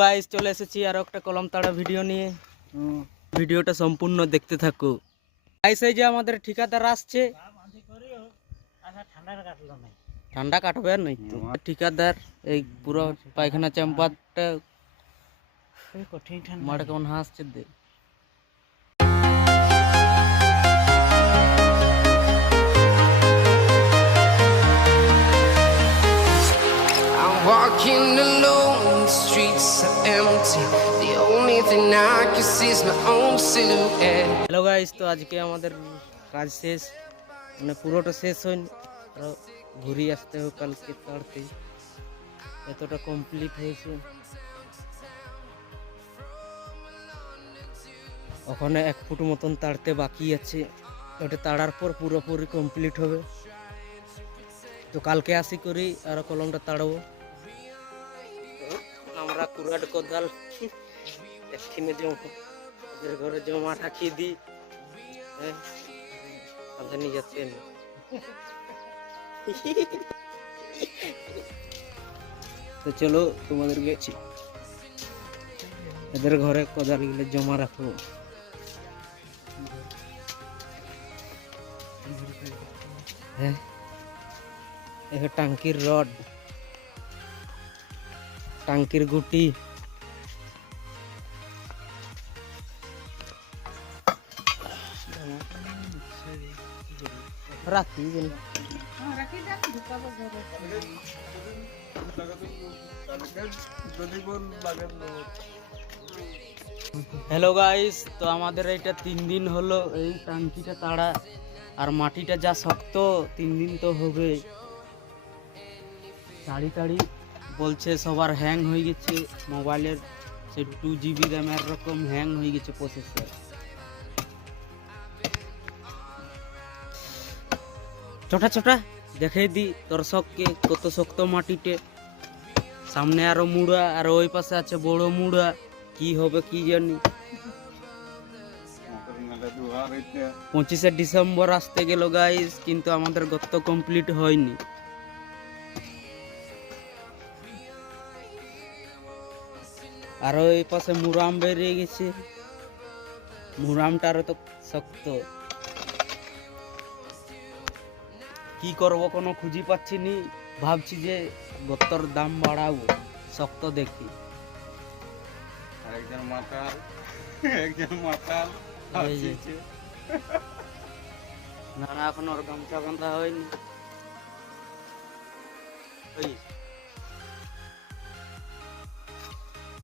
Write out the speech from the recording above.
Guys চলে এসেছি আর একটা কলম তাড়া ভিডিও নিয়ে। ভিডিওটা সম্পূর্ণ দেখতে থাকো গাইস। এই যে আমাদের ঠিকাদার আসছে, ঠান্ডা কাটবে আর নাই তো। ঠিকাদার এই পুরো পায়খানা চাম্পাটা মাঠে কেমন হাসছে দে। Walking alone, the streets are empty. The only thing I can see is my own silhouette. Hello guys, তো আজকে আমাদের কাজ শেষ, মানে পুরোটা শেষ হয়নি, আরো ঘুরে আসতে হবে কালকে তাড়তে। এতটা কমপ্লিট হয়েছে, ওখানে 1 ফুট মতন তাড়তে বাকি আছে। ওটা তাড়ার পর পুরোপুরি কমপ্লিট হবে। তো কালকে আসি করি আর কলমটা তাড়াবো। আমরা কুড়াট কোদাল এখানে ওদের ঘরে জমা রাখি দিই, কাঁধে নিয়ে যাচ্ছেন। তো চলো তোমাদের গেছি এদের ঘরে কোদাল গুলো জমা রাখবো। হ্যাঁ, টাঙ্কির রড, টাঙ্কির গুটি, রাখি হ্যালো গাইস, তো আমাদের এইটা 3 দিন হলো এই টাঙ্কিটা তাড়া, আর মাটিটা যা শক্ত 3 দিন তো হবে। তাড়ি তাড়ি বলছে সবার হ্যাং হয়ে গেছে, মোবাইলের সে 2 GB র্যামের রকম হ্যাং হয়ে গেছে প্রসেসর। ছোটা ছোটা দেখে দি দর্শককে কত শক্ত মাটিতে। সামনে আরো মুড়া, আর ওই পাশে আছে বড় মুড়া, কি হবে কি জানি। 25শে ডিসেম্বর আসতে গেল গাইস, কিন্তু আমাদের গর্ত কমপ্লিট হয়নি। আর ওই পাশে মুরাম বেরিয়ে গেছে, মুরামটা আরো তো শক্ত। কি করবো কোনো খুঁজি পাচ্ছি নি, ভাবছি যে গর্তর দাম বাড়াবো শক্ত দেখি। একজন মাতাল না না, এখন ওর গামছা বাঁধা হয়নি।